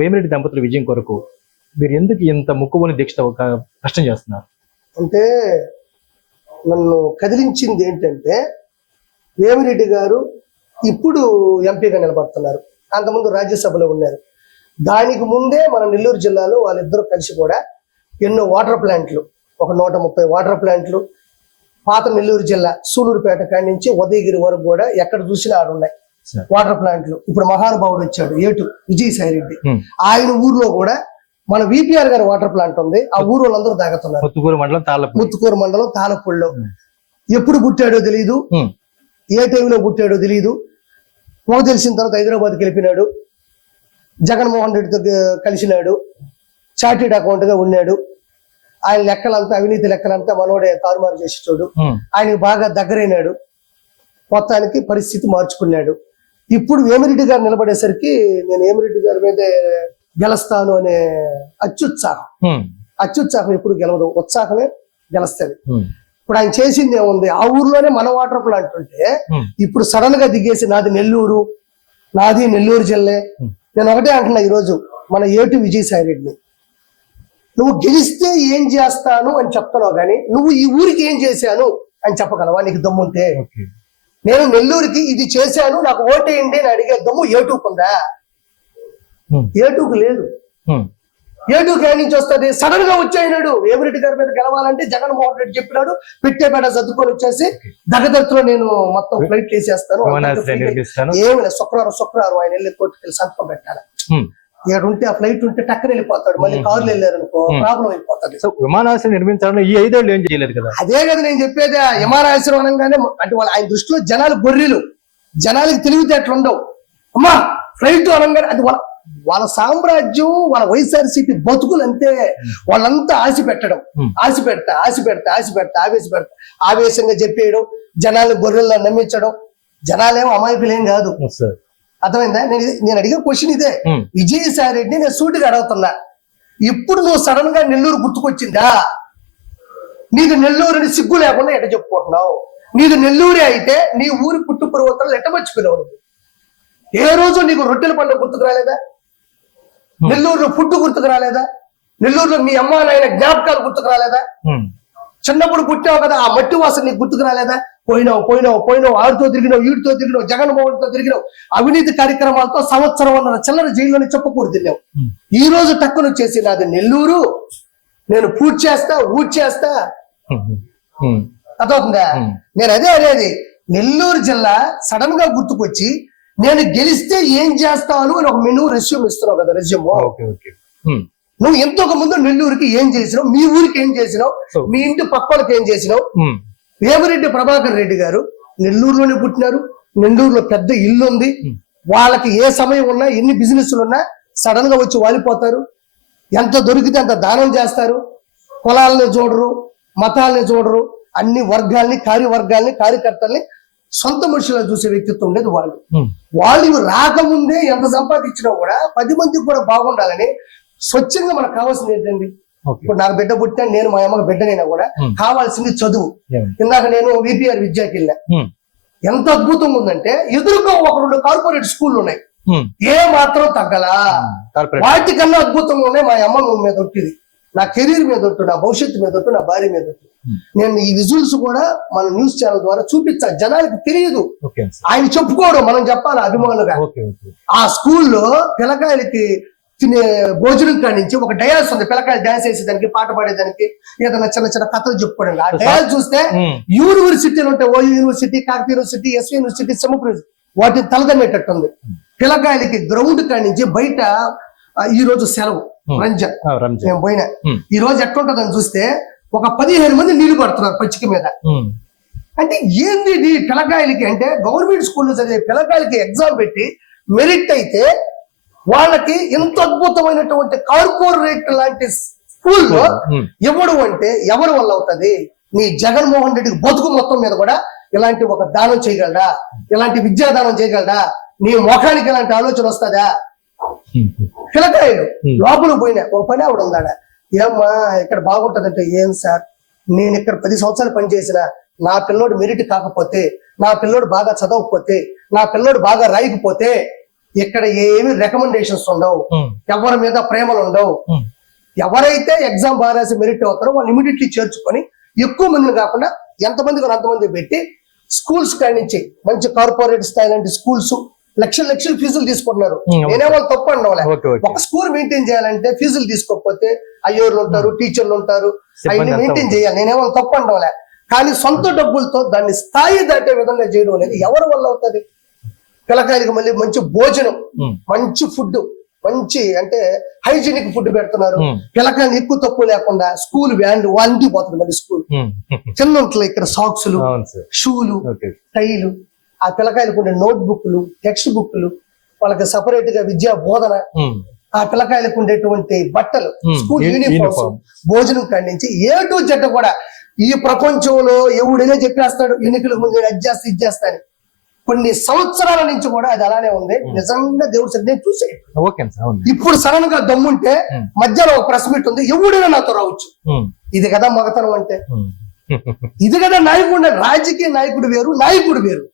వేమిరెడ్డి దంపతుల విజయం కొరకు మీరు ఎందుకు ఇంత ముక్కుబోని దీక్ష కష్టం చేస్తున్నారు? అంటే నన్ను కదిలించింది ఏంటంటే వేమిరెడ్డి గారు ఇప్పుడు ఎంపీగా నిలబడుతున్నారు. అంతకుముందు రాజ్యసభలో ఉన్నారు. దానికి ముందే మన నెల్లూరు జిల్లాలో వాళ్ళిద్దరూ కలిసి కూడా ఎన్నో వాటర్ ప్లాంట్లు ఒక నూట ముప్పై వాటర్ ప్లాంట్లు పాత నెల్లూరు జిల్లా సూలూరుపేట కాడి నుంచి ఉదయగిరి వరకు కూడా ఎక్కడ చూసినా ఆడున్నాయి. వాటర్ ప్లాంట్లు. ఇప్పుడు మహానుభావుడు వచ్చాడు ఏటు? విజయసాయి రెడ్డి Hmm. ఆయన ఊర్లో కూడా మన విపిఆర్ గారి వాటర్ ప్లాంట్ ఉంది. ఆ ఊరు వాళ్ళందరూ తాగుతున్నారు. కొత్తగూరు మండలం తాళ్ళపూడి ముత్తుకూరు మండలం Hmm. ఎప్పుడు పుట్టాడో తెలియదు Hmm. ఏ టైంలో పుట్టాడో తెలియదు మాకు తెలిసిన తర్వాత హైదరాబాద్కి వెళ్ళిపోయినాడు. జగన్మోహన్ రెడ్డితో కలిసినాడు. చార్టెడ్ అకౌంట్గా ఉన్నాడు. ఆయన లెక్కలంతా అవినీతి లెక్కలంతా మనోడే తారుమారు చేసి చూడు ఉమ్, ఆయనకి బాగా దగ్గరైనాడు. మొత్తానికి పరిస్థితి మార్చుకున్నాడు. ఇప్పుడు వేమిరెడ్డి గారు నిలబడేసరికి నేను వేమిరెడ్డి గారి మీదే గెలుస్తాను అనే అత్యుత్సాహం. అత్యుత్సాహం ఎప్పుడు గెలవదు. ఉత్సాహమే గెలుస్తుంది. ఇప్పుడు ఆయన చేసింది ఏముంది? ఆ ఊర్లోనే మన వాటర్ ప్లాంట్ ఉంటే ఇప్పుడు సడన్గా దిగేసి నాది నెల్లూరు నాది నెల్లూరు జిల్లే. నేను ఒకటే అంటున్నా ఈరోజు మన ఏటు విజయసాయి రెడ్డిని నువ్వు గెలిస్తే ఏం చేస్తాను అని చెప్తున్నావు కానీ నువ్వు ఈ ఊరికి ఏం చేశాను అని చెప్పగలవా? నీకు దమ్ముంటే. నేను నెల్లూరుకి ఇది చేశాను నాకు ఓటేయండి అని అడిగే దమ్ము ఏటూకుందా ఏటూకు లేదు. ఏటూకు ఏం నుంచి వస్తుంది? సడన్గా వచ్చాయినాడు. వేమిరెడ్డి గారి మీద గెలవాలంటే జగన్మోహన్ రెడ్డి చెప్పినాడు. పెట్టేపేట సర్దుకొని వచ్చేసి దగదత్తులో నేను మొత్తం ఫ్లైట్ వేసేస్తాను ఏమి శుక్రవారం శుక్రవారం ఆయన వెళ్ళి కోర్టుకి వెళ్ళి సంతకం పెట్టాలి. ఉంటే ఆ ఫ్లైట్ ఉంటే టక్కన వెళ్ళిపోతాడు. మళ్ళీ కార్లు వెళ్ళారు అనుకో. ప్రాబ్లం అయిపోతుంది. సో విమానాశ్రయం నిర్మించాలని ఈ ఐదేళ్ళు ఏం చేయలేదు కదా? అదే కదా నేను చెప్పేది యమారాశ్రం అనగానే అంటే వాళ్ళ ఆయన దృష్టిలో జనాలు గొర్రెలు. జనాలకి తెలివితేటలు ఉండవు అమ్మా ఫ్లైట్ అనగానే అది వాళ్ళ వాళ్ళ సామ్రాజ్యం వాళ్ళ వైఎస్ఆర్సీపీ బతుకులు అంతే. వాళ్ళంతా ఆశ పెట్టడం. ఆశ పెడతా ఆశ పెడతా ఆశ పెడతా ఆవేశ పెడతా ఆవేశంగా చెప్పేయడం జనాలు గొర్రెల్లో నమ్మించడం. జనాలేమో అమాయకులేం కాదు. అర్థమైందా? నేను నేను అడిగే క్వశ్చన్ ఇదే. విజయసాయి రెడ్డి నేను సూటిగా అడుగుతున్నా ఇప్పుడు నువ్వు సడన్గా నెల్లూరు గుర్తుకొచ్చిందా? నీకు నెల్లూరుని సిగ్గు లేకుండా ఎట చెప్పుకుంటున్నావు? నీకు నెల్లూరే అయితే నీ ఊరి పుట్టు పూర్వతలు ఎట మర్చిపోయినావు ఏ రోజు నీకు రొట్టెల పండుగ గుర్తుకు రాలేదా? నెల్లూరులో ఫుడ్ గుర్తుకు రాలేదా? నెల్లూరులో మీ అమ్మ నాయన జ్ఞాపకాలు గుర్తుకు రాలేదా? చిన్నప్పుడు పుట్టావు కదా ఆ మట్టి వాసన నీకు గుర్తుకు రాలేదా? పోయినావు పోయినావు పోయినావు ఆడితో తిరిగినావు వీడితో తిరిగినావు జగన్మోహన్తో తిరిగినావు. అవినీతి కార్యక్రమాలతో సంవత్సరం అన్న చిల్లర జైల్లోనే చెప్పకూడదు తిన్నావు. ఈ రోజు టక్కున వచ్చేసి నాది నెల్లూరు నేను పూర్తి చేస్తా ఊడ్ చేస్తా. ఉమ్. నేను అదే అనేది. నెల్లూరు జిల్లా సడన్గా గుర్తుకొచ్చి నేను గెలిస్తే ఏం చేస్తాను అని ఒక మెనూ రెస్యూమ్ ఇస్తున్నావు కదా రెస్యూమ్. Okay okay. ఉమ్, నువ్వు ఇంతకు ముందు నెల్లూరుకి ఏం చేసినావు? మీ ఊరికి ఏం చేసినావు? మీ ఇంటి పక్కలకి ఏం చేసినావు? వేమిరెడ్డి ప్రభాకర్ రెడ్డి గారు నెల్లూరులోనే పుట్టినారు. నెల్లూరులో పెద్ద ఇల్లు ఉంది. వాళ్ళకి ఏ సమయం ఉన్నా ఎన్ని బిజినెస్లు ఉన్నా సడన్గా వచ్చి వాలిపోతారు. ఎంత దొరికితే అంత దానం చేస్తారు. కులాలని చూడరు మతాలని చూడరు. అన్ని వర్గాల్ని కార్యవర్గాల్ని కార్యకర్తల్ని సొంత మనుషులా చూసే వ్యక్తిత్వం ఉండేది వాళ్ళు. వాళ్ళు రాకముందే ఎంత సంపాదించినా కూడా పది మందికి కూడా బాగుండాలని స్వచ్ఛంగా మనకు కావాల్సింది ఏంటండి? ఇప్పుడు నాకు బిడ్డ పుట్టాను నేను మా అమ్మకి బిడ్డనైనా కూడా. కావాల్సింది చదువు? ఇందాక నేను విపిఆర్ విద్యాకి వెళ్ళా ఉమ్, ఎంత అద్భుతంగా ఉందంటే ఎదురుగా ఒక రెండు కార్పొరేట్ స్కూళ్ళు ఉన్నాయి. ఏ మాత్రం తగ్గలా. వాటికన్నా అద్భుతంగా ఉన్నాయి మా అమ్మ మీద ఒట్టిది. నా కెరీర్ మీద ఒట్టు నా భవిష్యత్తు మీద ఒట్టు నా భార్య మీద ఒట్టు. నేను ఈ విజువల్స్ కూడా మన న్యూస్ ఛానల్ ద్వారా చూపించా జనాలకు తెలియదు. ఆయన చెప్పుకోవడం మనం చెప్పాలి అభిమానులుగా. ఆ స్కూల్లో పిల్లకాయలకి తినే భోజనం కాడి నుంచి ఒక డయాస్ ఉంది పిల్లకాయలు డాన్స్ వేసేదానికి పాట పాడేదానికి ఏదైనా చిన్న చిన్న కథలు చెప్పుకోవడానికి ఆ డయాస్ చూస్తే యూనివర్సిటీలు ఉంటాయి. O university Kakatiya university S university సెమపురి వాటిని తలదమ్మేటట్టుంది పిల్లకాయలకి గ్రౌండ్ కాడి నుంచి బయట ఈ రోజు సెలవు. రంజాన్. నేను పోయినా. ఈ రోజు ఎట్లుంటదని చూస్తే ఒక పదిహేను మంది నీళ్ళు పడుతున్నారు పచ్చిక మీద. అంటే ఏంది పిల్లకాయలకి? అంటే గవర్నమెంట్ స్కూల్లో చదివే పిల్లకాయలకి ఎగ్జామ్ పెట్టి మెరిట్ అయితే వాళ్ళకి ఎంత అద్భుతమైనటువంటి కార్పొరేట్ లాంటి స్కూల్లో ఉమ్, ఎవడు అంటే ఎవరి వల్ల అవుతుంది? నీ జగన్మోహన్ రెడ్డికి బతుకు మొత్తం మీద కూడా ఇలాంటి ఒక దానం చేయగలడా? ఇలాంటి విద్యాదానం చేయగలడా? నీ ముఖానికి ఇలాంటి ఆలోచన వస్తుందా? ఉమ్, పిల్లకాయలు Hmm. లోపల పోయినా ఒక పని ఆవిడ ఉందాడా ఏమ్మా ఇక్కడ బాగుంటదంటే ఏం సార్? నేను ఇక్కడ పది సంవత్సరాలు పనిచేసిన నా పిల్లోడు మెరిట్ కాకపోతే నా పిల్లోడు బాగా చదవకపోతే నా పిల్లోడు బాగా రాయకపోతే ఇక్కడ ఏమి రికమెండేషన్స్ ఉండవు. ఎవరి మీద ప్రేమలు ఉండవు. ఎవరైతే ఎగ్జామ్ బాగా రాసి మెరిట్ అవుతారో వాళ్ళు ఇమీడియట్లీ చేర్చుకొని ఎక్కువ మందిని కాకుండా ఎంతమంది అంతమంది పెట్టి స్కూల్స్ కాడి నుంచి మంచి కార్పొరేట్ స్థాయి లాంటి స్కూల్స్ లక్షల లక్షల ఫీజులు తీసుకుంటున్నారు. నేనే వాళ్ళు తప్పు ఓకే ఒక స్కూల్ మెయింటైన్ చేయాలంటే ఫీజులు తీసుకోకపోతే అయ్యోర్లు ఉంటారు టీచర్లు ఉంటారు అవన్నీ మెయింటైన్ చేయాలి. నేనేమో తప్పు అనడంలే. కానీ సొంత డబ్బులతో దాన్ని స్థాయి దాటే విధంగా చేయడం అనేది ఎవరి వల్ల అవుతుంది? పిల్లకాయలకి మళ్ళీ మంచి భోజనం మంచి ఫుడ్ మంచి అంటే హైజీనిక్ ఫుడ్ పెడుతున్నారు. పిల్లకాయలు ఎక్కువ తక్కువ లేకుండా స్కూల్ వ్యాన్ వండిపోతుంది మరి స్కూల్. ఉమ్, చిన్న ఇక్కడ సాక్స్లు షూలు టైలు ఆ పిల్లకాయలకు ఉండే నోట్ బుక్లు టెక్స్ట్ బుక్లు వాళ్ళకి సపరేట్గా విద్యా బోధన ఆ పిల్లకాయలకు ఉండేటువంటి బట్టలు స్కూల్ యూనిఫామ్. భోజనం కాడి నుంచి ఏ టు జట్టు కూడా ఈ ప్రపంచంలో ఎవడైనా చెప్పేస్తాడు ఎన్నికలకు ముందు నేను అది చేస్తా ఇది చేస్తా అని. కొన్ని సంవత్సరాల నుంచి కూడా అది అలానే ఉంది. నిజంగా దేవుడు సరే నేను చూసే ఇప్పుడు సడన్గా దమ్ముంటే. మధ్యలో ఒక ప్రెస్ మీట్ ఉంది ఎవడైనా నాతో రావచ్చు. ఇది కదా మగతనం అంటే. ఇది కదా నాయకుడు రాజకీయ నాయకుడు వేరు నాయకుడు వేరు.